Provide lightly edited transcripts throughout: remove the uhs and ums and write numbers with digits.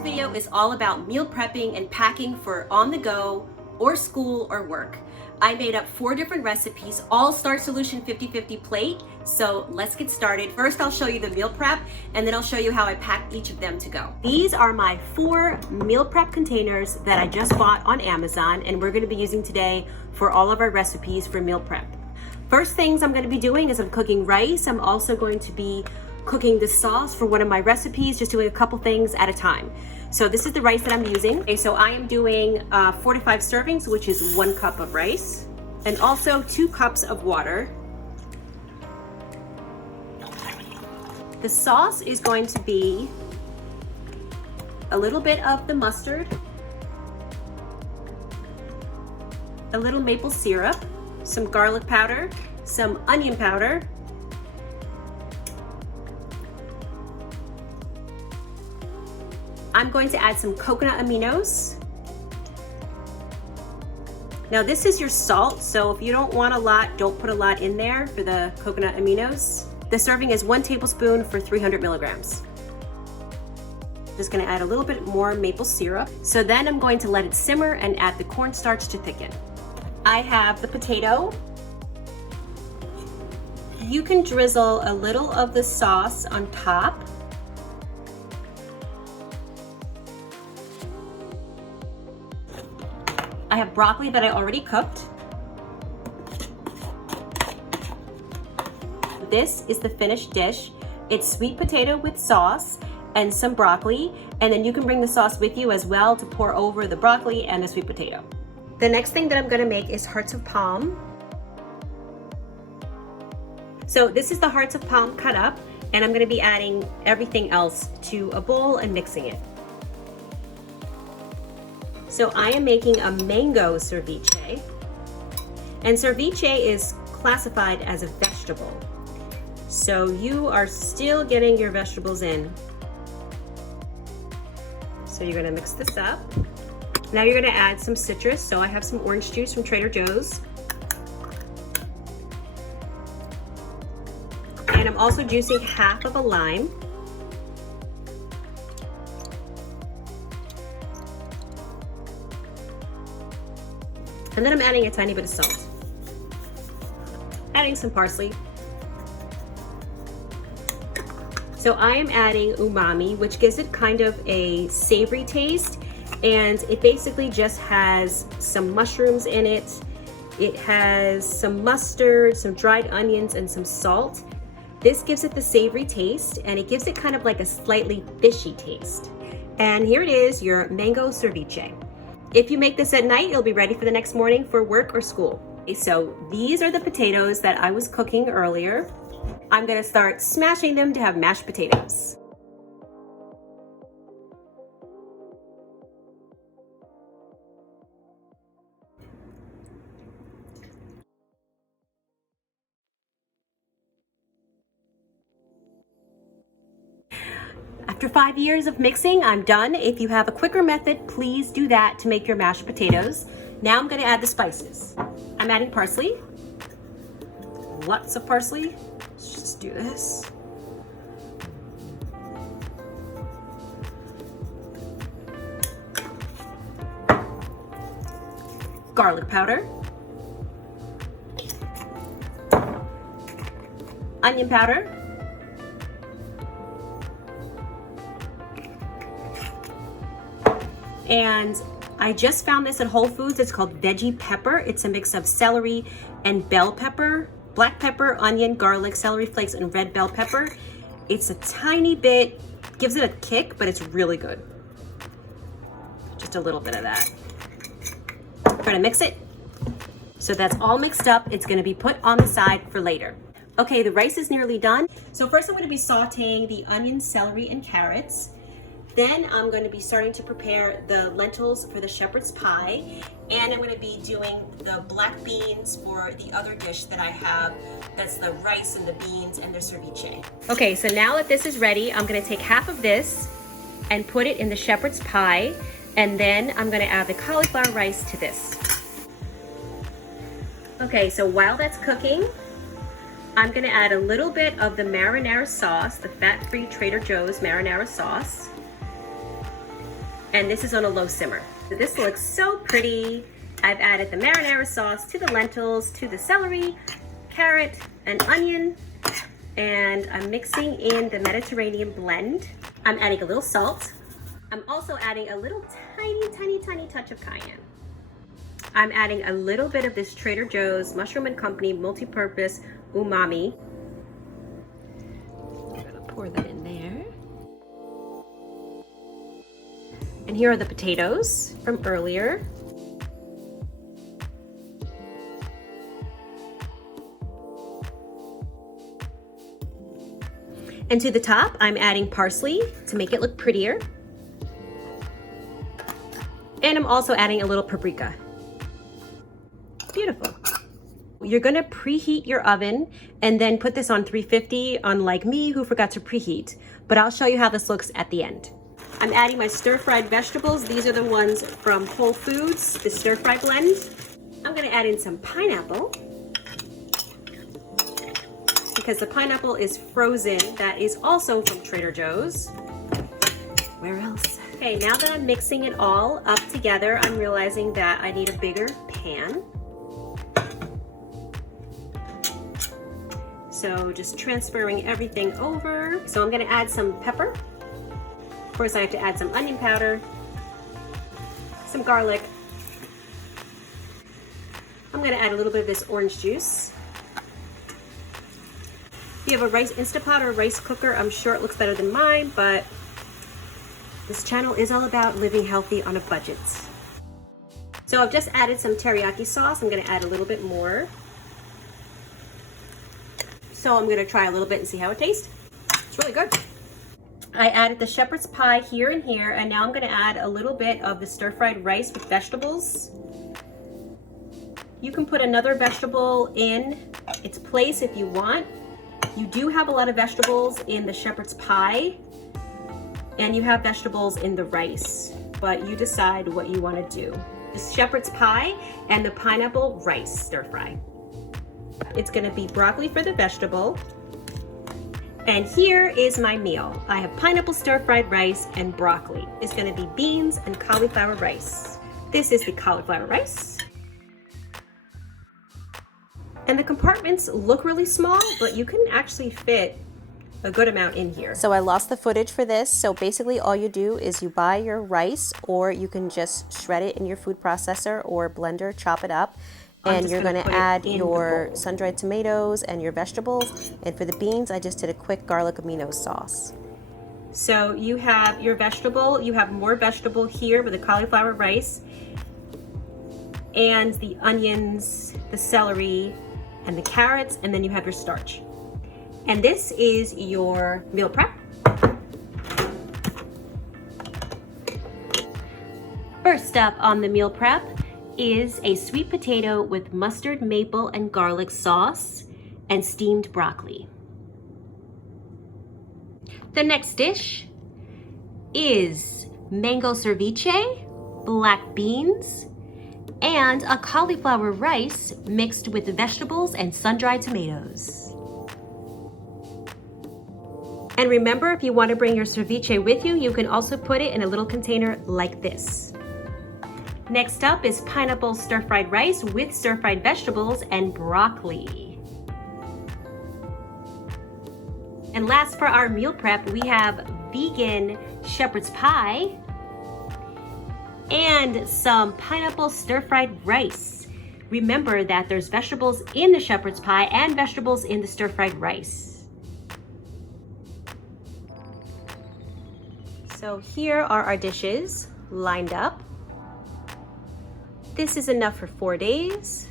video is all about meal prepping and packing for on the go or school or work. I made up 4 different recipes, all Starch Solution 50-50 plate. So let's get started. First, I'll show you the meal prep, and then I'll show you how I pack each of them to go. These are my 4 meal prep containers that I just bought on Amazon, and we're gonna be using today for all of our recipes for meal prep. First things I'm gonna be doing is I'm cooking rice. I'm also going to be cooking the sauce for one of my recipes, just doing a couple things at a time. So this is the rice that I'm using. Okay, so I am doing 4 to 5 servings, which is 1 cup of rice, and also 2 cups of water. The sauce is going to be a little bit of the mustard, a little maple syrup, some garlic powder, some onion powder, I'm going to add some coconut aminos. Now this is your salt, so if you don't want a lot, don't put a lot in there for the coconut aminos. The serving is 1 tablespoon for 300 milligrams. Just gonna add a little bit more maple syrup. So then I'm going to let it simmer and add the cornstarch to thicken. I have the potato. You can drizzle a little of the sauce on top. I have broccoli that I already cooked. This is the finished dish. It's sweet potato with sauce and some broccoli, and then you can bring the sauce with you as well to pour over the broccoli and the sweet potato. The next thing that I'm gonna make is hearts of palm. So this is the hearts of palm cut up, and I'm gonna be adding everything else to a bowl and mixing it. So I am making a mango ceviche, and ceviche is classified as a vegetable. So you are still getting your vegetables in. So you're gonna mix this up. Now you're gonna add some citrus. So I have some orange juice from Trader Joe's. And I'm also juicing half of a lime. And then I'm adding a tiny bit of salt. Adding some parsley. So I am adding umami, which gives it kind of a savory taste. And it basically just has some mushrooms in it. It has some mustard, some dried onions, and some salt. This gives it the savory taste, and it gives it kind of like a slightly fishy taste. And here it is, your mango ceviche. If you make this at night, it'll be ready for the next morning for work or school. So these are the potatoes that I was cooking earlier. I'm gonna start smashing them to have mashed potatoes. After 5 years of mixing, I'm done. If you have a quicker method, please do that to make your mashed potatoes. Now I'm gonna add the spices. I'm adding parsley, lots of parsley. Let's just do this. Garlic powder, onion powder, and I just found this at Whole Foods. It's called veggie pepper. It's a mix of celery and bell pepper, black pepper, onion, garlic, celery flakes, and red bell pepper. It's a tiny bit, gives it a kick, but it's really good. Just a little bit of that. We're gonna mix it. So that's all mixed up. It's gonna be put on the side for later. Okay, the rice is nearly done. So first I'm gonna be sauteing the onion, celery, and carrots. Then I'm going to be starting to prepare the lentils for the shepherd's pie, and I'm going to be doing the black beans for the other dish that I have. That's the rice and the beans and the ceviche. Okay, so now that this is ready, I'm going to take half of this and put it in the shepherd's pie, and then I'm going to add the cauliflower rice to this. Okay, so while that's cooking, I'm going to add a little bit of the marinara sauce, the fat-free Trader Joe's marinara sauce. And this is on a low simmer. This looks so pretty. I've added the marinara sauce to the lentils, to the celery, carrot, and onion, and I'm mixing in the Mediterranean blend. I'm adding a little salt. I'm also adding a little tiny touch of cayenne. I'm adding a little bit of this Trader Joe's Mushroom and Company multi-purpose umami. I'm gonna pour that in there. And here are the potatoes from earlier. And to the top, I'm adding parsley to make it look prettier. And I'm also adding a little paprika. Beautiful. You're gonna preheat your oven and then put this on 350, unlike me who forgot to preheat. But I'll show you how this looks at the end. I'm adding my stir-fried vegetables. These are the ones from Whole Foods, the stir-fry blend. I'm gonna add in some pineapple because the pineapple is frozen. That is also from Trader Joe's. Where else? Okay, now that I'm mixing it all up together, I'm realizing that I need a bigger pan. So just transferring everything over. So I'm gonna add some pepper. Of course, I have to add some onion powder, some garlic. I'm gonna add a little bit of this orange juice. If you have a rice Instapot or a rice cooker, I'm sure it looks better than mine, but this channel is all about living healthy on a budget. So I've just added some teriyaki sauce. I'm gonna add a little bit more. So I'm gonna try a little bit and see how it tastes. It's really good. I added the shepherd's pie here and here, and now I'm gonna add a little bit of the stir-fried rice with vegetables. You can put another vegetable in its place if you want. You do have a lot of vegetables in the shepherd's pie, and you have vegetables in the rice, but you decide what you wanna do. The shepherd's pie and the pineapple rice stir-fry. It's gonna be broccoli for the vegetable. And here is my meal. I have pineapple stir-fried rice and broccoli. It's gonna be beans and cauliflower rice. This is the cauliflower rice. And the compartments look really small, but you can actually fit a good amount in here. So I lost the footage for this. So basically all you do is you buy your rice, or you can just shred it in your food processor or blender, chop it up. And you're gonna add your sun-dried tomatoes and your vegetables. And for the beans, I just did a quick garlic amino sauce. So you have your vegetable, you have more vegetable here with the cauliflower rice and the onions, the celery, and the carrots, and then you have your starch. And this is your meal prep. First up on the meal prep is a sweet potato with mustard, maple, and garlic sauce and steamed broccoli. The next dish is mango ceviche, black beans, and a cauliflower rice mixed with vegetables and sun-dried tomatoes. And remember, if you want to bring your ceviche with you, you can also put it in a little container like this. Next up is pineapple stir-fried rice with stir-fried vegetables and broccoli. And last for our meal prep, we have vegan shepherd's pie and some pineapple stir-fried rice. Remember that there's vegetables in the shepherd's pie and vegetables in the stir-fried rice. So here are our dishes lined up. This is enough for 4 days.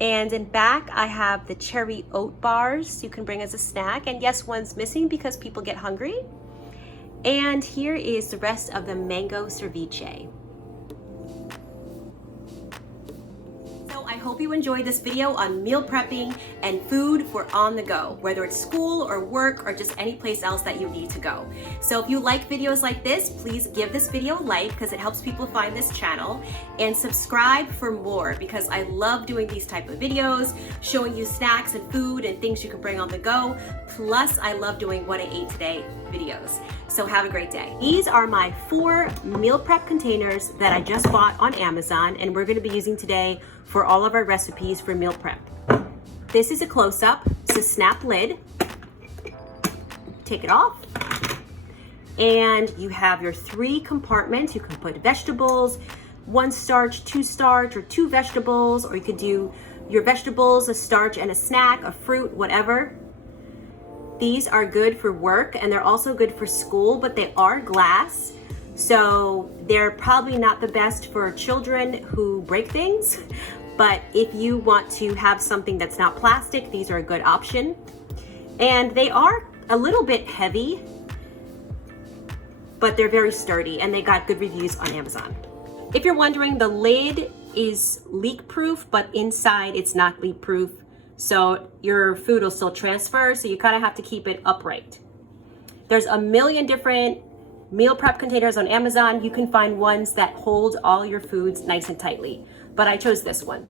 And in back, I have the cherry oat bars you can bring as a snack. And yes, one's missing because people get hungry. And here is the rest of the mango ceviche. So I hope you enjoyed this video on meal prepping and food for on the go, whether it's school or work or just any place else that you need to go. So if you like videos like this, please give this video a like because it helps people find this channel, and subscribe for more because I love doing these type of videos, showing you snacks and food and things you can bring on the go. Plus, I love doing what I ate today videos. So have a great day. These are my 4 meal prep containers that I just bought on Amazon, and we're going to be using today for all of our recipes for meal prep. This is a close-up. It's a snap lid. Take it off. And you have your 3 compartments. You can put vegetables, 1 starch, 2 starch, or 2 vegetables, or you could do your vegetables, a starch, and a snack, a fruit, whatever. These are good for work and they're also good for school, but they are glass. So they're probably not the best for children who break things. But if you want to have something that's not plastic, these are a good option. And they are a little bit heavy, but they're very sturdy and they got good reviews on Amazon. If you're wondering, the lid is leak proof, but inside it's not leak proof. So your food will still transfer, so you kind of have to keep it upright. There's a million different meal prep containers on Amazon. You can find ones that hold all your foods nice and tightly, but I chose this one.